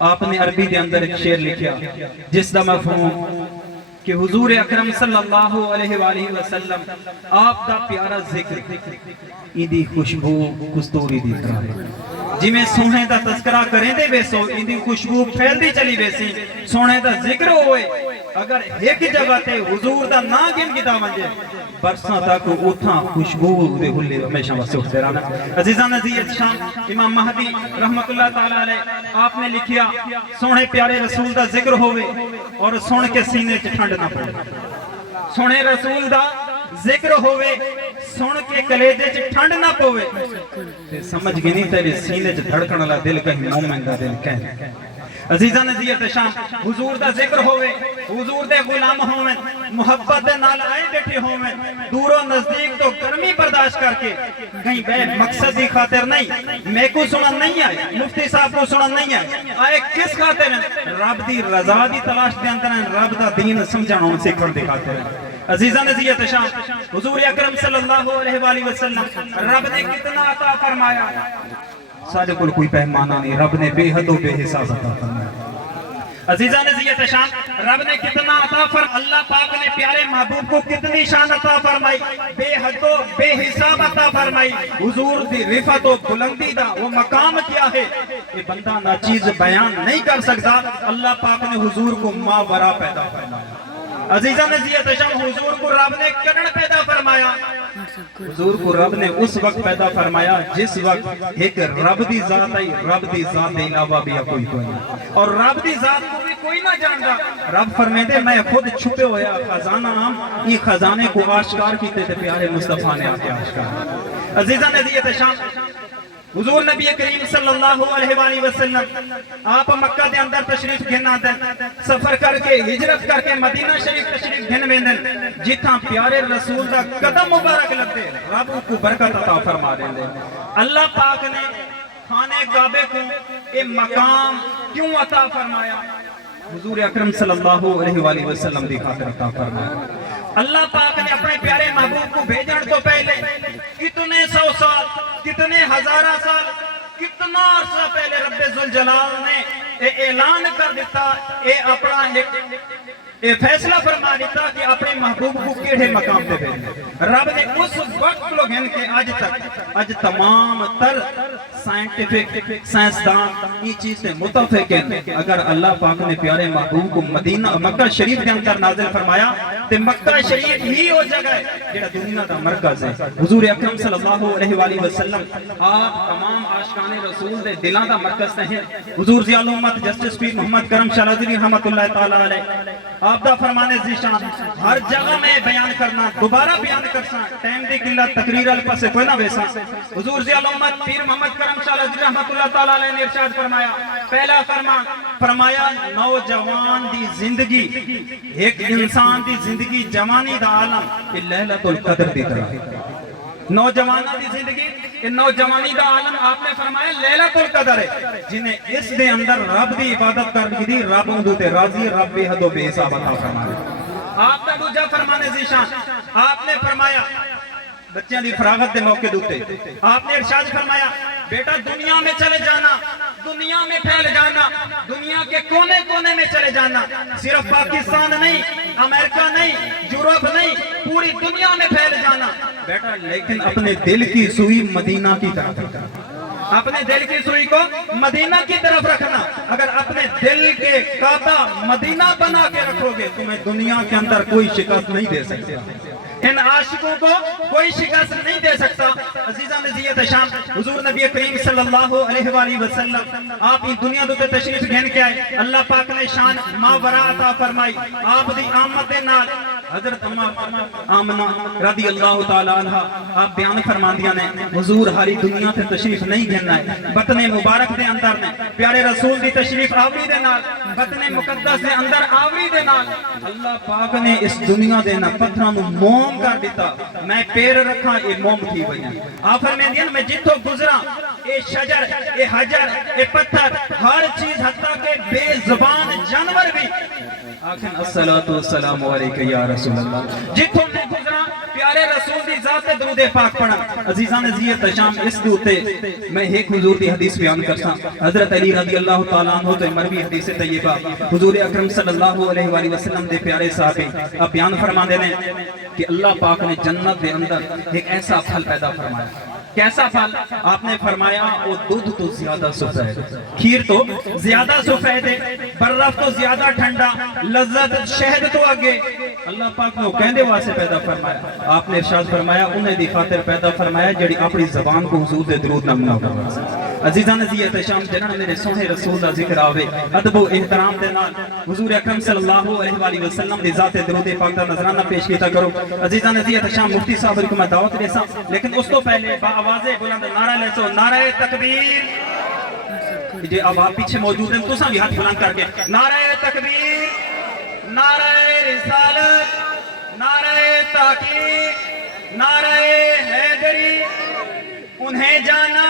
آپ نے عربی دے اندر ایک شعر لکھیا جس دا مفہوم کہ حضور اکرم صلی اللہ علیہ وآلہ وسلم آپ دا پیارا ذکر ایدی خوشبو کستوری دی طرح جی میں سونے دا تذکرہ کریں دے ویسو ایدی خوشبو پھیل دی چلی ویسی سونے دا ذکر ہوئے اگر ایک جگہ تے حضور دا نا گن کی دامن جے برساں تک اتھا خوشبو دے ہلے ہمیشہ واسے اٹھتے رہنا عزیزان عزیز شام امام مہدی رحمت اللہ تعالیٰ علیہ آپ نے لکھیا سونے پیارے رسول دا ذکر ہوئے اور سن کے سینے چ ٹھنڈ نہ پڑے سونے رسول دا ذکر ہوئے سن کے کلیجے چ ٹھنڈ نہ پوے سمجھ گئی نہیں تیرے سینے چ دھڑکن والا دل کہیں مومن دا دل کہیں عزیزان عزیز شام حضور دا ذکر ہوئے حضور دے غلام ہوئے محبت دے نال آئے بیٹھے ہوئے دور و نزدیک تو گرمی برداشت کر کے کہیں بے مقصد دی خاطر نہیں میں کو سنن نہیں آئے مفتی صاحب کو سنن نہیں آئے کس خاطر ہیں رب دی رضا دی تلاش دے اندر ہیں رب دا دین سمجھانوں سکھر دی خاطر ہیں عزیزان عزیز شام حضور اکرم صلی اللہ علیہ وآلہ وسلم رب نے کتنا عطا فرمایا سارے کل کوئی پیمانہ نہیں رب نے بے حد و بے حساب عطا فرمایا عزیزان عزیز شان رب نے کتنا عطا فرمایا اللہ پاک نے پیارے محبوب کو کتنی شان عطا فرمائی بے حد و بے حساب عطا فرمائی حضور دی رفعت و بلندی دا وہ مقام کیا ہے یہ بندہ نہ چیز بیان نہیں کر سکتا اللہ پاک نے حضور کو ماورا پیدا فرمایا عزیزان عزیز شان حضور کو رب نے کرن پیدا فرمایا حضور کو رب نے اس وقت پیدا فرمایا جس وقت ایک رب دی ذات آئی رب دی ذات دے علاوہ بھی کوئی نہیں اور رب دی ذات کو بھی کوئی نہ جان رہا رب فرمیدے میں خود چھپے ہویا خزانہ یہ خزانے کو آشکار کیتے تھے پیارے مصطفیٰ نے آتے آشکار عزیزان عزیز شام حضور نبی کریم صلی اللہ علیہ وآلہ وسلم آپ مکہ دے اندر تشریف گھنا دیں سفر کر کے ہجرت کر کے مدینہ شریف تشریف گھن میں دیں جتنا پیارے رسول دا قدم مبارک لگتے رب کو برکت عطا فرما دیں اللہ پاک نے خانے کعبے کو یہ مقام کیوں عطا فرمایا حضور اکرم صلی اللہ علیہ وآلہ وسلم دی خاطر عطا فرمایا اللہ پاک نے اپنے پیارے محبوب کو بھیجن تو پہلے کتنے سو سال کتنے ہزارہ سال کتنا عرصہ پہلے رب ذوالجلال نے اعلان کر دیتا اپنا فیصلہ فرما دیتا کہ اپنے محبوب کو کیڑے مقام پہ بھیجیں رب نے اس وقت لوگ ہیں کہ آج تک آج تمام تر سائنٹیفک سائنسدان یہ چیز سے متفق ہیں اگر اللہ پاک نے پیارے محبوب کو مدینہ مکہ شریف کے اندر نازل فرمایا تو مکہ شریف ہی وہ جگہ ہے جڑا دنیا دا مرکز ہے حضور اکرم صلی اللہ علیہ وآلہ وسلم آپ تمام عاشقان رسول دے دلان دا مرکز ہیں حضور ضیاء الامت جسٹس پیر محمد کرم شاہ رضوی رحمت اللہ تعالیٰ علیہ آپ دا فرمانے زیشان ہر جگہ میں بیان کرنا دوبارہ بیان کرنا ٹائم دی قلت تقریر الپا سے کوئی نہ ویسا حضور ضیاء الامت پیر محمد کرم شاہ رضوی رحمت اللہ تعالیٰ علیہ نے ارشاد فرمایا پہلا فرمایا نوجوان دی زندگی ایک انسان دی زندگی جوانی دا عالم یہ لیلۃ القدر دی طرح نوجوانہ دی زندگی نوجوانی دا عالم آپ نے فرمایا لیلۃ القدر ہے جنہیں اس دے اندر رب دی عبادت کرنی دی رب اندو تے راضی رب بے حد و بے حساب عطا فرمایا آپ کا دوجہ فرمانے زیشان آپ نے فرمایا بچیاں دی فراغت دے موقع دوتے آپ نے ارشاد فرمایا بیٹا دنیا میں چلے جانا دنیا میں پھیل جانا دنیا کے کونے کونے میں چلے جانا صرف پاکستان نہیں امریکہ نہیں یورپ نہیں پوری دنیا میں پھیل جانا بیٹا لیکن اپنے دل کی سوئی مدینہ کی طرف رکھنا اپنے دل کی سوئی کو مدینہ کی طرف رکھنا اگر اپنے دل کے کعبہ مدینہ بنا کے رکھو گے تمہیں دنیا کے اندر کوئی شکست نہیں دے سکتے ان عاشقوں کو کوئی شکست نہیں دے سکتا عزیزان عزیز شام حضور نبی کریم صلی اللہ علیہ وآلہ وسلم آپ ہی دنیا دوتے تشریف گھن کے آئے اللہ پاک نے شان ماورا عطا فرمائی آپ دی آمد نال حضرت آمنہ رضی اللہ تعالیٰ عنہ آپ بیان فرما دیا نے حضور ہاری دنیا سے تشریف نہیں گھننا ہے بطن مبارک دے اندر نے پیارے رسول دی تشریف آوری دے نال بطن مقدس دے اندر آوری دے نال اللہ پاک نے اس دنیا دے نا پتھران موم کر دیتا میں پیر رکھا اے موم کی وجہ آفر میں دیا میں جتو گزرا اے شجر اے حجر اے پتھر ہر چیز حتیٰ کہ بے زبان جانور بھی آخر الصلاة والسلام علیکہ یا رسول اللہ جتوں میں گزرا پیارے رسول دی ذات درود پاک پڑھا عزیزان عزیت شام اس دوتے میں ایک حضور دی حدیث بیان کرتا حضرت علی رضی اللہ تعالیٰ عنہ تو مروی حدیث طیبہ حضور اکرم صلی اللہ علیہ وآلہ وسلم دے پیارے صحابی اب بیان فرما دینے کہ اللہ پاک نے جنت دے اندر ایک ایسا پھل پیدا فرمایا کیسا پھل آپ نے فرمایا وہ دودھ تو زیادہ سفید کھیر تو زیادہ سفید ہے برف تو زیادہ ٹھنڈا لذت شہد تو آگے اللہ پاک نے وہ کہندے واسے پیدا فرمایا آپ نے ارشاد فرمایا انہیں دی خاطر پیدا فرمایا جڑی اپنی زبان کو حضور دے درود نہ مناوے عزیزان عزیت شام جنہاں میرے سونے رسول دا ذکر آوے ادب و احترام دے نال حضور اکرم صلی اللہ علیہ وآلہ وسلم دی ذات درود پاک دا نظرانہ پیش کیتا کرو عزیزان عزیت شام مفتی صاحب کو میں دعوت دیسا لیکن اس تو پہلے با آواز بلند نعرہ لے سو نعرہ تکبیر جی اب آپ پیچھے موجود ہیں تو سا بھی ہاتھ بلند کر کے نعرہ تکبیر نعرہ رسالت نعرہ تحقیق نعرہ حیدری انہیں جانا